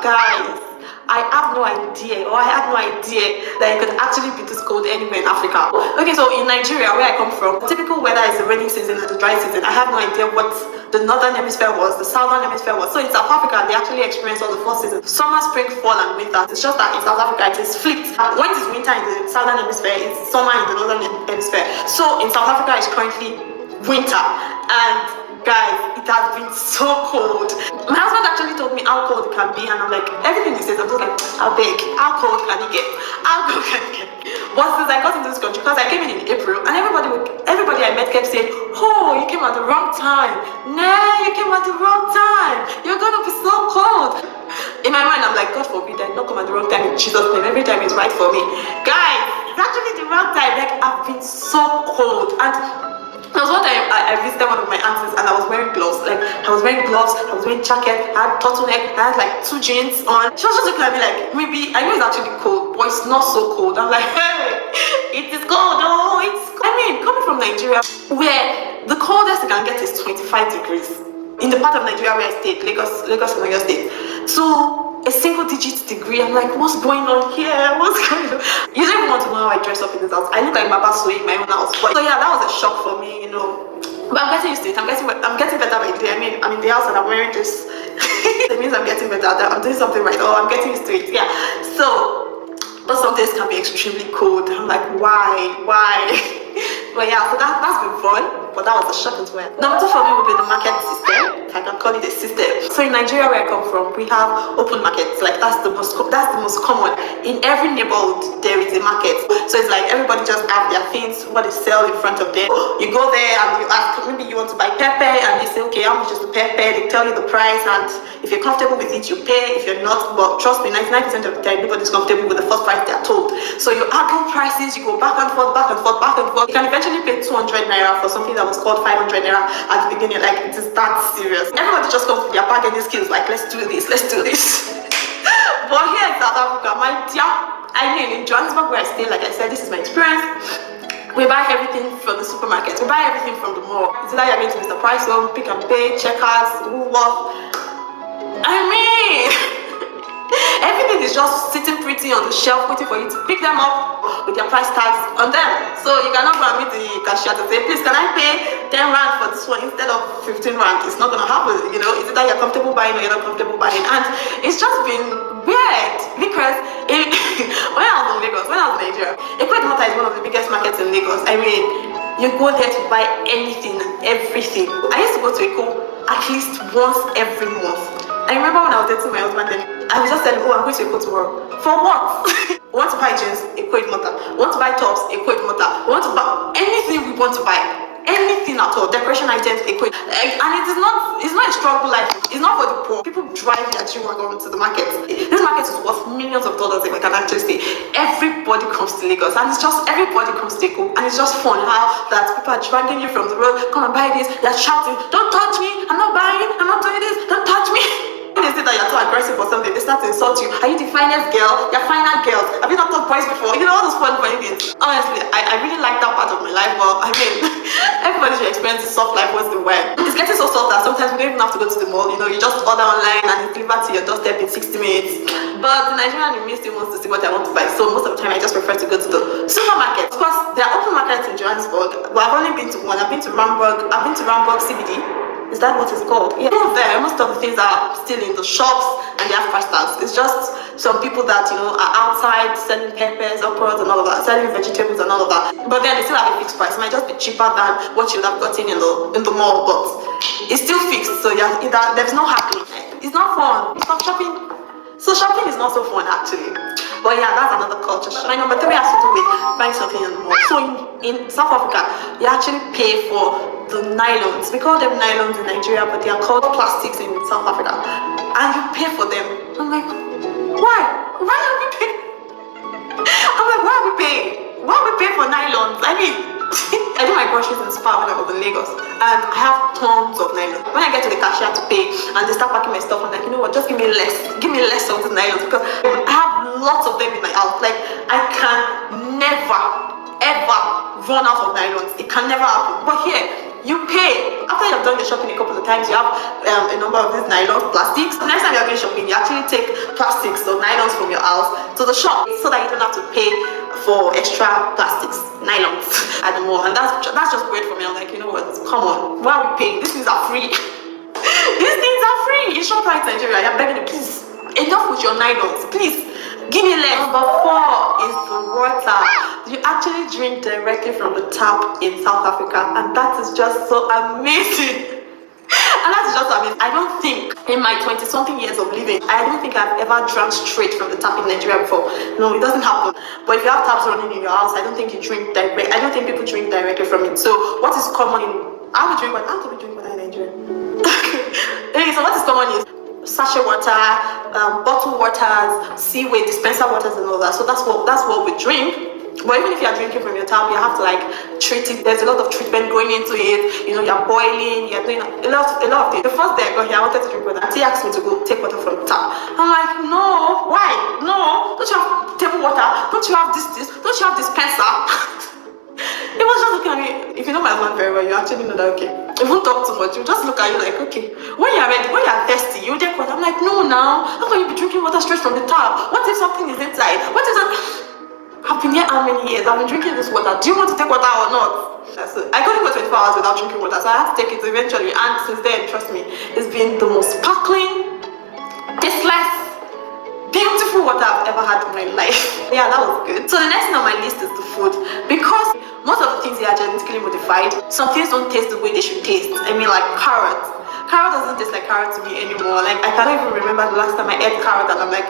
Guys, I have no idea, or I had no idea that it could actually be this cold anywhere in Africa. Okay, so in Nigeria, where I come from, the typical weather is the rainy season and the dry season. I have no idea what the northern hemisphere was, the southern hemisphere was. So in South Africa, they actually experience all the four seasons: summer, spring, fall, and winter. It's just that in South Africa, it is flipped. When it is winter in the southern hemisphere, it's summer in the northern hemisphere. So in South Africa, it's currently winter, and guys, it has been so cold. My husband actually told me how cold it can be, and I'm like, everything he says, I'm just like, how big, how cold can it get? How cold can it get? But since I got into this country, because I came in April, and everybody I met kept saying, oh, you came at the wrong time. Nah, you came at the wrong time. You're gonna be so cold. In my mind, I'm like, God forbid I not come at the wrong time in Jesus' name. Every time is right for me. Guys, it's actually the wrong time. Like, I've been so cold, and there was one time I visited one of my aunties and I was wearing gloves. Like, I was wearing gloves, I was wearing jacket, I had turtleneck, I had like 2 jeans on. She was just looking at me like, maybe, I know it's actually cold, but it's not so cold. I'm like, hey, it is cold, oh, it's cold. I mean, coming from Nigeria, where the coldest you can get is 25 degrees. In the part of Nigeria where I stayed, Lagos and Oyo State. So, a single digit degree, I'm like, what's going on here? What's going on? You don't even want to know how I dress up in this house. I look like Baba Sui in my own house. But, so yeah, that was a shock for me, you know. But I'm getting used to it. I'm getting better by the day. I mean, I'm in the house and I'm wearing this. It means I'm getting better. I'm doing something right. Oh, I'm getting used to it. Yeah. So, but some days can be extremely cold. I'm like, why? But yeah, so that's been fun. But that was a shock as well. Number 2 for me would be the market system, if I can call it a system. So in Nigeria, where I come from, we have open markets. Like, that's the most common. In every neighborhood, there is a market. So it's like everybody just have their things, what they sell in front of them. You go there and you ask, maybe you want to buy pepper, and they say, okay, how much is the pepper? They tell you the price, and if you're comfortable with it, you pay. If you're not, but trust me, 99% of the time, nobody's comfortable with the first price they're told. So you argue prices, you go back and forth, back and forth, back and forth. You can eventually pay 200 naira for something that was called 500 naira at the beginning. Like, it is that serious. Everybody just comes with their bargaining skills, like, let's do this. But here in South Africa, my dear, I mean, in Johannesburg where I stay, like I said, this is my experience. We buy everything from the supermarket. We buy everything from the mall. It's either you're going to Mr. Price Home, Pick and Pay, Checkers, Woolworth. I mean, everything is just sitting pretty on the shelf waiting for you to pick them up with your price tags on them. So you cannot go and meet the cashier to say, please, can I pay 10 rand for this one instead of 15 rand? It's not going to happen, you know. It's either you're comfortable buying or you're not comfortable buying. And it's just been weird because when I was in Lagos, when I was in Nigeria, Ekwet Mata is one of the biggest markets in Lagos. I mean, you go there to buy anything and everything. I used to go to Eko at least once every month. I remember when I was dating my husband, then I was just telling, oh, I'm going to Eko tomorrow. For what? We want to buy jeans, Eko Mata. We want to buy tops, Eko Mata. We want to buy anything we want to buy. Anything at all, decoration items, equate, and it's not a struggle life. It's not for the poor. People drive their G-Wagon to the market. This market is worth millions of dollars, if I can actually say. Everybody comes to Lagos, and it's just everybody comes to Eko, and it's just fun how that people are dragging you from the road. Come and buy this. They're shouting, "Don't touch me! I'm not buying. I'm not doing this. Don't touch me!" When they say that you're too aggressive or something, they start to insult you. Are you the finest girl? You're final girls. Have you not taught boys before? You know, all those funny things. Honestly, I really like that part of my life, but I mean, everybody should experience the soft life once in a while. It's getting so soft that sometimes we don't even have to go to the mall. You know, you just order online and it's delivered to your doorstep in 60 minutes. But the Nigerian in me still wants to see what I want to buy. So most of the time, I just prefer to go to the supermarket. Of course, there are open markets in Johannesburg, but I've only been to one. I've been to Ramburg CBD. Is that what it's called? Yeah. There, most of the things are still in the shops and they have price tags. It's just some people that, you know, are outside selling peppers, okras and all of that, selling vegetables and all of that. But then they still have a fixed price. It might just be cheaper than what you would have gotten in the mall, but it's still fixed. So yeah, there's no happy. It's not fun. It's not shopping. So shopping is not so fun actually. But yeah, that's another culture. My number 3 has to do with buying something in the mall. So in South Africa, you actually pay for the nylons. We call them nylons in Nigeria, but they are called plastics in South Africa. And you pay for them. I'm like, why? Why are we paying? I'm like, why are we paying? Why are we paying for nylons? I mean, I do my groceries in Spa when I was in Lagos, and I have tons of nylons. When I get to the cashier to pay, and they start packing my stuff, I'm like, you know what? Just give me less of the nylons because I have lots of them in my house. Like, I can never ever run out of nylons. It can never happen. But here, You pay. After you've done your shopping a couple of times, you have a number of these nylon plastics. The next time you're going shopping, you actually take plastics or nylons from your house to the shop so that you don't have to pay for extra plastics, nylons at the mall. And that's just weird for me. I'm like, you know what? Come on. Why are we paying? These things are free. These things are free. In ShopRite Nigeria, I'm begging you, please. Enough with your nylons. Please. Give me less. Number 4 is the water. You actually drink directly from the tap in South Africa, and that is just so amazing. And that's just amazing. I don't think in my 20-something years of living, I don't think I've ever drank straight from the tap in Nigeria before. No, it doesn't happen. But if you have taps running in your house, I don't think you drink direct. I don't think people drink directly from it. So what is common in? I would drink water. How do we drink water in Nigeria? Okay, so what is common is sachet water, bottled waters, seaweed, dispenser waters, and all that. So that's what we drink. But even if you're drinking from your tap, you have to like treat it. There's a lot of treatment going into it. You know, you're boiling, you're doing a lot of things. The first day I got here, I wanted to drink water. Auntie asked me to go take water from the tap. I'm like, no, why? No, don't you have table water? Don't you have this? Don't you have dispenser? It was just looking at me. If you know my husband very well, you actually know that, okay. It won't talk too much. You just look at you like, okay. When you're ready, when you're thirsty, you drink water. I'm like, no, now. How can you be drinking water straight from the tap? What if something is inside? What if that? I've been here how many years? I've been drinking this water. Do you want to take water or not? That's it. I couldn't go 24 hours without drinking water, so I had to take it eventually. And since then, trust me, it's been the most sparkling, tasteless, beautiful water I've ever had in my life. Yeah, that was good. So the next thing on my list is the food. Because most of the things here are genetically modified, some things don't taste the way they should taste. I mean, like carrots. Carrot doesn't taste like carrot to me anymore. Like, I can't even remember the last time I ate carrot and I'm like,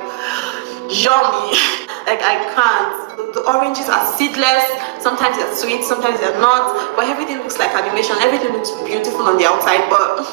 yummy. Like, I can't. The oranges are seedless. Sometimes they're sweet, sometimes they're not. But everything looks like animation. Everything looks beautiful on the outside. But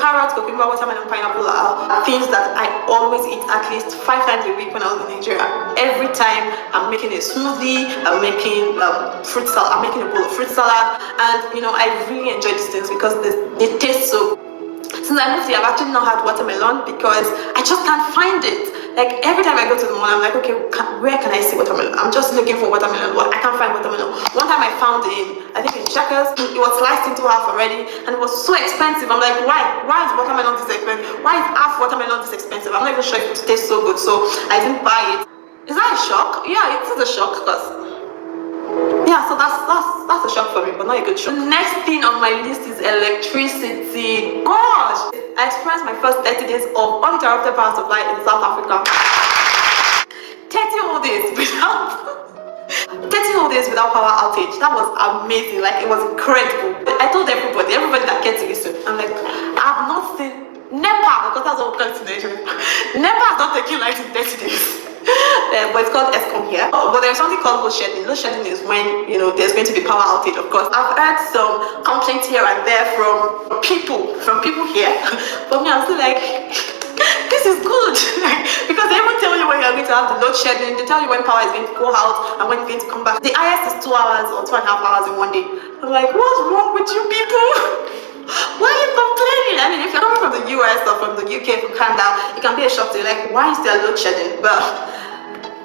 carrots, cucumber, watermelon, pineapple are things that I always eat at least 5 times a week when I was in Nigeria. Every time I'm making a smoothie, I'm making fruit salad, I'm making a bowl of fruit salad. And, you know, I really enjoy these things because they taste so good. Since I moved here, I've actually not had watermelon because I just can't find it. Like, every time I go to the mall, I'm like, okay, where can I see watermelon? I'm just looking for watermelon, but I can't find watermelon. One time I found I think in Checkers, it was sliced into half already, and it was so expensive. I'm like, why? Why is watermelon this expensive? Why is half watermelon this expensive? I'm not even sure if it tastes so good, so I didn't buy it. Is that a shock? Yeah, it is a shock, because yeah, so that's a shock for me, but not a good shock. The next thing on my list is electricity. Gosh! I experienced my first 30 days of uninterrupted power supply in South Africa. 30 whole days without power outage. That was amazing. Like, it was incredible. I told everybody that cared to listen. I'm like, I've not seen NEPA, because that's what we call it in Nigeria. NEPA has not taken light in 30 days. But it's called ESCOM here. But there's something called load shedding. Load shedding is when, you know, there's going to be power outage, of course. I've heard some complaints here and there from people here. But me, I'm still like, this is good. Because they won't tell you when you're going to have the load shedding. They tell you when power is going to go out and when it's going to come back. The highest is 2 hours or 2.5 hours in one day. I'm like, what's wrong with you people? Why are you complaining? I mean, if you're coming from the US or from the UK, from Canada, it can be a shock to you. Like, why is there load shedding? But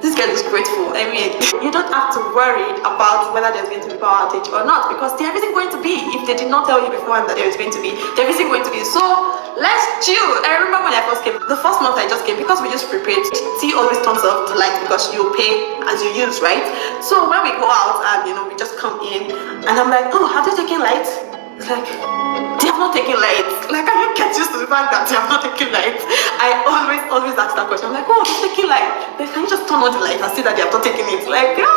this girl is grateful. I mean, you don't have to worry about whether there's going to be power outage or not, because there isn't going to be. If they did not tell you beforehand that there is going to be, there isn't going to be. So let's chill. I remember when I first came, the first month I just came, because we just prepared. T always turns off the light because you pay as you use, right? So when we go out and, you know, we just come in and I'm like, oh, have they taken light? It's like, they have not taken light. Like, I can't get used to the fact that they have not taken light. I always ask that question. I'm like, oh, they're taking light. But can you just turn on the light and see that they have not taken it? Like, yeah,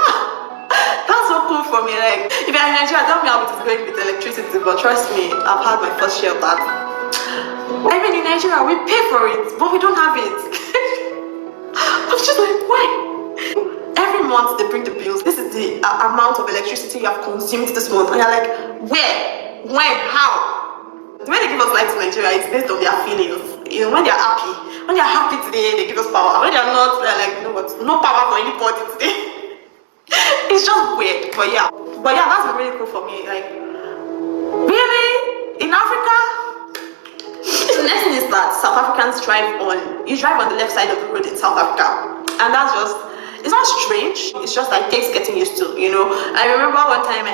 that's so cool for me. Like, if you're in Nigeria, tell me how it is going with electricity, but trust me, I've had my first share of that. I mean, in Nigeria, we pay for it, but we don't have it. I'm just like, why? Every month they bring the bills. This is the amount of electricity you have consumed this month. And you're like, where? When? How? The way they give us light in Nigeria is based on their feelings. You know, when they're happy. When they're happy today, they give us power. When they're not, they're like, you know what? No power for anybody today. It's just weird. But yeah, that's been really cool for me. Like, really? In Africa? The next thing is that South Africans drive on the left side of the road in South Africa. And that's just, It's not strange, it's just like takes getting used to, you know. I remember one time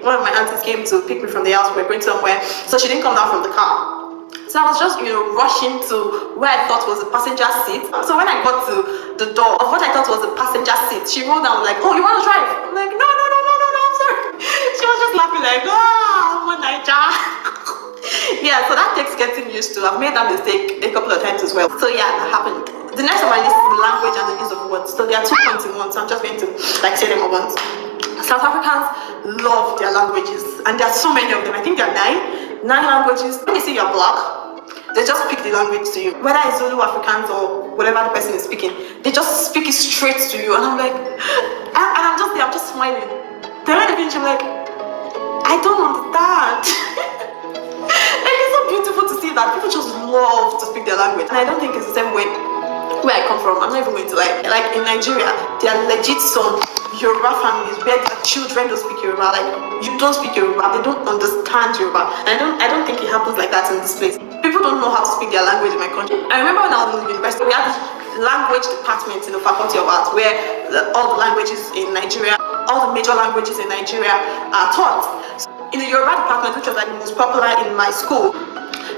one of my aunties came to pick me from the house. We were going somewhere, so she didn't come down from the car. So I was just, rushing to where I thought was the passenger seat. So when I got to the door of what I thought was the passenger seat, she rolled down like, "Oh, you want to drive?" I'm like, "No, no, no, no, no, no, I'm sorry." She was just laughing like, "Oh, I'm a Niger." Yeah, so that takes getting used to. I've made that mistake a couple of times as well. So yeah, that happened. The next on my list is the language and the use of words. So there are 2 points in one, so I'm just going to say them at once. South Africans love their languages, and there are so many of them. I think there are nine languages. When they say you're black, they just speak the language to you. Whether it's Zulu, Afrikaans, or whatever the person is speaking, they just speak it straight to you. And I'm like, and I'm just there, I'm just smiling. Then when they finish, I'm like, I don't understand. Like, it's so beautiful to see that people just love to speak their language. And I don't think it's the same way where I come from. I'm not even going to lie. Like in Nigeria, there are legit some Yoruba families where their children don't speak Yoruba. Like, you don't speak Yoruba, they don't understand Yoruba. And I don't think it happens like that in this place. People don't know how to speak their language in my country. I remember when I was in university, we had this language department in the Faculty of Arts where all the languages in Nigeria, all the major languages in Nigeria are taught. So in the Yoruba department, which was like the most popular in my school,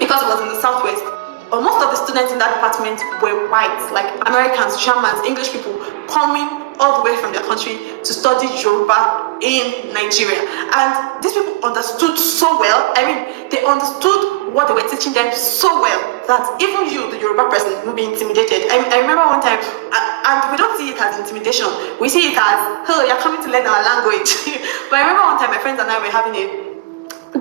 because it was in the southwest, most of the students in that department were white, like Americans, Germans, English people coming all the way from their country to study Yoruba in Nigeria. And these people understood so well. I mean, they understood what they were teaching them so well that even you, the Yoruba person, will be intimidated. I remember one time, and we don't see it as intimidation. We see it as, "Oh, you're coming to learn our language." But I remember one time my friends and I were having a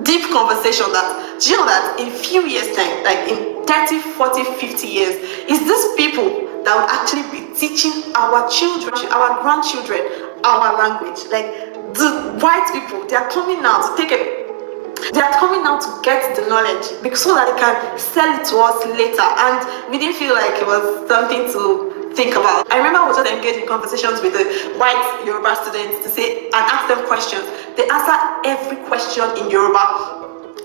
deep conversation that, do you know that in few years time, like in 30, 40, 50 years, is these people that will actually be teaching our children, our grandchildren, our language. Like, the white people, they are coming now to get the knowledge so that they can sell it to us later. And we didn't feel like it was something to think about. I remember I was just engaged in conversations with the white Yoruba students to say and ask them questions. They answer every question in Yoruba.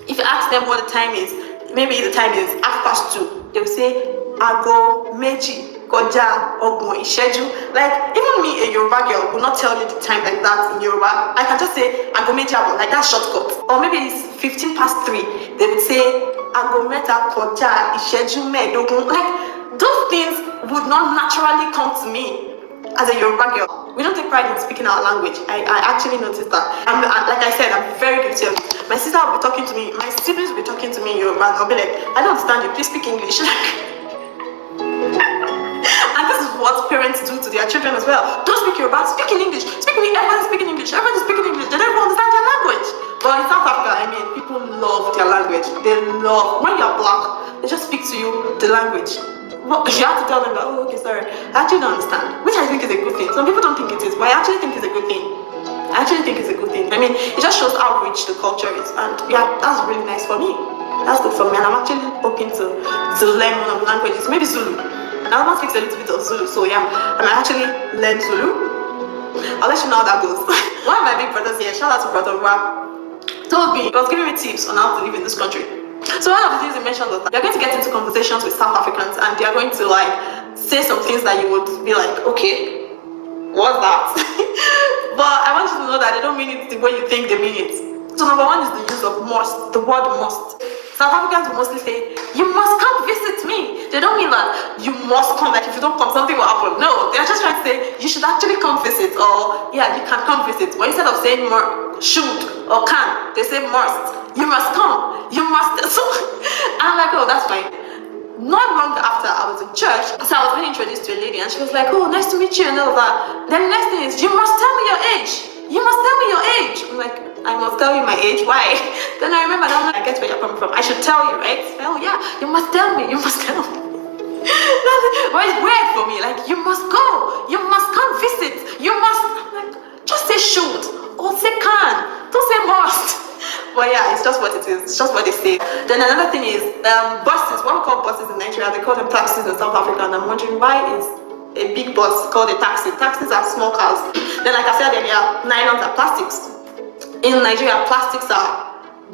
If you ask them what the time is, maybe the time is 2:30, they will say "Ago meji koja ogbon ìṣẹ́jú." Like, even me, a Yoruba girl, will not tell you the time like that in Yoruba. I can just say "Ago meji abo," like that shortcut. Or maybe it's 3:15. They would say "Ago meta koja ìṣẹ́jú mẹ́ẹ̀ẹ́dógún." Like, those things would not naturally come to me as a Yoruba girl. We don't take pride in speaking our language. I actually noticed that. And like I said, I'm very guilty of it. My sister will be talking to me, my siblings will be talking to me in Yoruba, and I'll be like, "I don't understand you, please speak English." And this is what parents do to their children as well. Don't speak Yoruba, speak in English. Everyone's speaking English. Everyone's speaking English. They don't even understand their language. But in South Africa, I mean, people love their language. They love, when you're black, they just speak to you the language. Well, you have to tell them that, "Oh, okay, sorry, I actually don't understand," which I think is a good thing. Some people don't think it is, but I actually think it's a good thing. I mean, it just shows how rich the culture is, and yeah, that's really nice for me. That's good for me, and I'm actually hoping to learn one of the languages, maybe Zulu. I almost speak a little bit of Zulu, so yeah, I might actually learn Zulu. I'll let you know how that goes. One of my big brothers here, shout out to Brother Rob, told me, he was giving me tips on how to live in this country. So one of the things he mentioned was that you're going to get into conversations with South Africans and they're going to like say some things that you would be like, "Okay, what's that?" But I want you to know that they don't mean it the way you think they mean it. So number one is the use of must, the word must. South Africans will mostly say, "You must come visit me." They don't mean that you must come, like if you don't come, something will happen. No, they're just trying to say, you should actually come visit, or yeah, you can come visit. But instead of saying more, should or can, they say must. You must come. You must. So I'm like, "Oh, that's fine." Not long after, I was in church, so I was being introduced to a lady, and she was like, "Oh, nice to meet you," and all that. Then the next thing is, "You must tell me your age. You must tell me your age." I'm like, "I must tell you my age? Why?" Then I remember, now I get where you're coming from. I should tell you, right? "Oh yeah, you must tell me. You must tell me." Well, it's weird for me. Like, "You must go. You must come visit. You must." I'm like, just say should or say can. Don't say must. But yeah, it's just what it is. It's just what they say. Then another thing is buses. What we call buses in Nigeria, they call them taxis in South Africa. And I'm wondering, why is a big bus called a taxi? Taxis are small cars. Then, like I said earlier, nylons are plastics. In Nigeria, plastics are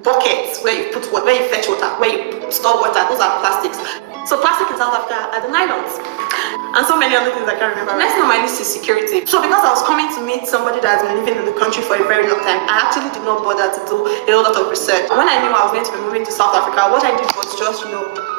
buckets where you fetch water, where you store water. Those are plastics. So plastic in South Africa are the nylons. and so many other things I can't remember. Next on my list is security. So because I was coming to meet somebody that has been living in the country for a very long time, I actually did not bother to do a whole lot of research. When I knew I was going to be moving to South Africa, what I did was just,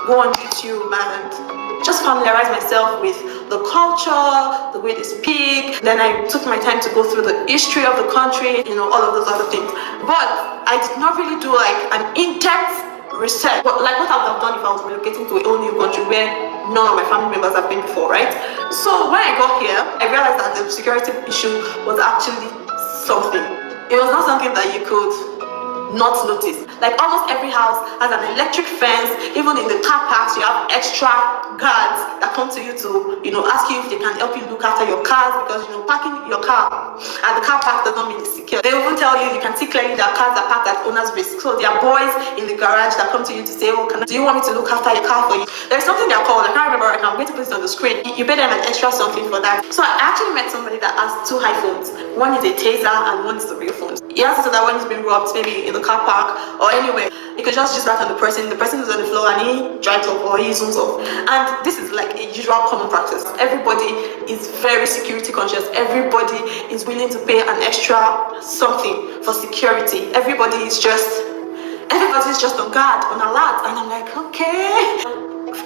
go on YouTube and just familiarize myself with the culture, the way they speak. Then I took my time to go through the history of the country, all of those other things. But I did not really do like an in-depth research, like what I would have done if I was relocating to a whole new country where none of my family members have been before, right? So when I got here, I realized that the security issue was actually something. It was not something that you could not notice. Like almost every house has an electric fence. Even in the car parks, you have extra guards that come to you to, ask you if they can help you look after your cars, because parking your car at the car park does not mean it's secure. They even tell you can see clearly that cars are parked at owner's risk. So there are boys in the garage that come to you to say, do you want me to look after your car for you? There's something they're called, I can't remember right now, I'm going to put it on the screen. You pay them an extra something for that. So I actually met somebody that has two iPhones. One is a taser and one is the real phone. He has it so that when he's been robbed, maybe in the car park or anywhere, you could just use that on the person. The person is on the floor and he drives off or he zooms off. And this is like a usual common practice. Everybody is very security conscious. Everybody is willing to pay an extra something for security. Everybody's just on guard, on alert. And I'm like, okay.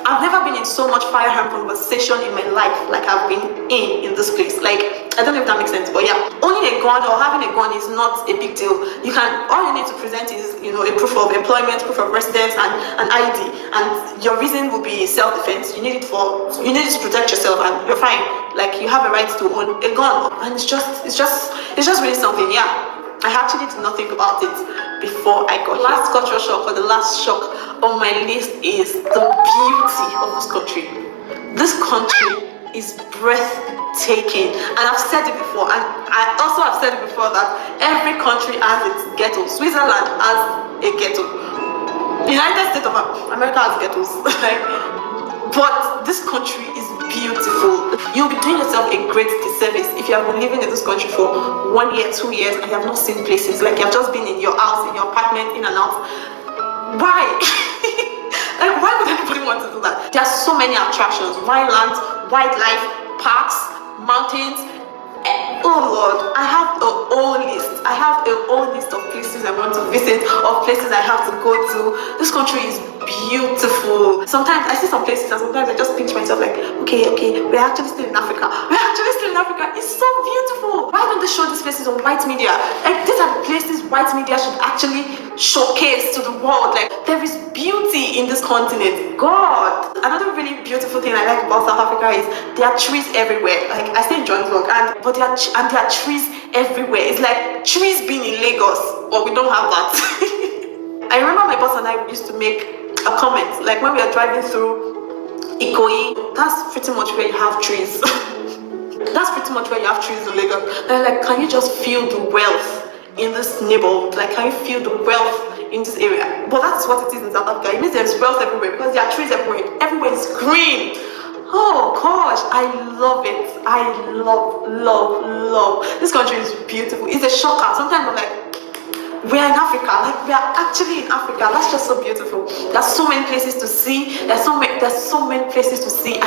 I've never been in so much firearm conversation in my life like I've been in this place. Like, I don't know if that makes sense, but yeah, owning a gun or having a gun is not a big deal. All you need to present is, a proof of employment, proof of residence, and an ID. And your reason will be self-defense. You need it to protect yourself, and you're fine. Like, you have a right to own a gun, and it's just really something. Yeah. I actually did not think about it before I got here. Last cultural shock, or the last shock on my list, is the beauty of this country. This country is breathtaking, and I've said it before, and I also have said it before that every country has its ghetto. Switzerland has a ghetto. United States of America has ghettos. But this country is beautiful. You'll be doing yourself a great disservice if you have been living in this country for 1 year, 2 years, and you have not seen places. Like, you have just been in your house, in your apartment, in and out. Why? Like, why would anybody want to do that? There are so many attractions: wildlands, wildlife, parks, mountains. Oh Lord, I have a whole list. I have a whole list of places I want to visit, of places I have to go to. This country is beautiful. Sometimes I see some places and sometimes I just pinch myself like, okay, we're actually still in Africa. It's so beautiful. Why don't they show these places on white media? Like, these are the places white media should actually showcase to the world. Like, there is beauty in this continent. God. Another really beautiful thing I like about South Africa is there are trees everywhere. Like, I stay in Johannesburg, but there are trees everywhere. It's like trees being in Lagos, but we don't have that. I remember my boss and I used to make a comment, like when we are driving through Ikoyi, that's pretty much where you have trees. That's pretty much where you have trees in Lagos. And like, can you just feel the wealth in this neighborhood? Like, can you feel the wealth in this area? But that's what it is in South Africa. It means there's wealth everywhere because there are trees everywhere. Everywhere is green. Oh gosh, I love it. I love. This country is beautiful. It's a shocker. Sometimes I'm like, we're in Africa. Like, we are actually in Africa. That's just so beautiful. There's so many places to see. There's so many places to see.